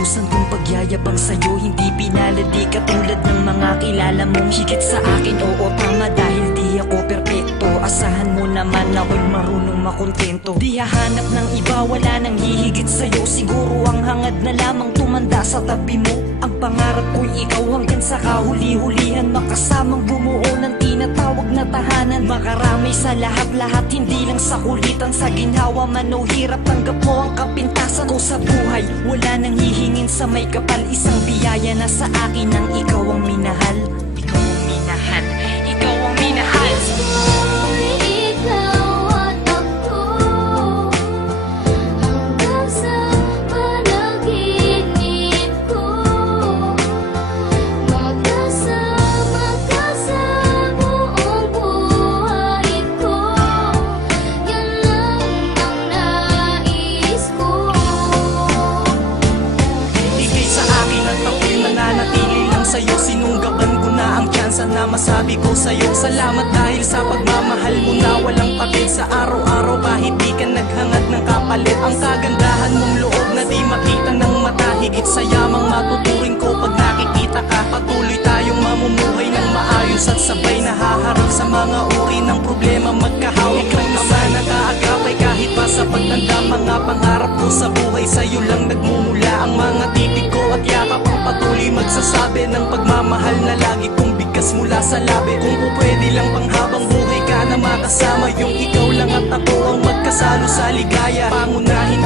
Inutusan kong pagyayabang sa'yo, hindi pinalad. Di katulad ng mga kilala mong higit sa akin. Oo, tama, dahil di ako perpekto. Asahan mo naman ako'y marunong makontento. Di hahanap ng iba, wala nang hihigit sa'yo. Siguro ang hangad na lamang tumanda sa tabi mo. Ang pangarap ko'y ikaw hanggang sa kahuli-hulihan. Makasamang bumuo ng tinatawag na tahanan. Makaramay sa lahat-lahat, hindi lang sa kulitan. Sa ginhawa man o hirap, tanggap mo ang kapintasan ko sa buhay. Wala nang hihingin sa may kapal. Isang biyaya na sa akin ang ikaw ang minahal. Ikaw ang minahal, ikaw ang minahal. Sa'yo, sinunggaban ko na ang tsansa na masabi ko sa'yo. Salamat dahil sa pagmamahal mo na walang pakit. Sa araw-araw kahit di ka naghangad ng kapalit. Ang kagandahan mong loob na di makita ng mata. Higit sa yamang matuturing ko pag nakikita ka. Patuloy tayong mamumuhay ng maayos at sabay nahaharap sa mga uri ng problema. Magkahawak lang naman nakaagapay kahit pa sa pagtanda. Mga pangarap ko sa buhay sa'yo lang nagmumula. Ang mga titig ko at yakap ang patuloy magsasabi ng pagmamahal na lagi kong bigkas mula sa labi. Kung po pwede lang panghabang buhay ka na makasama, yung ikaw lang at ako ang magkasalo sa ligaya. Pangunahin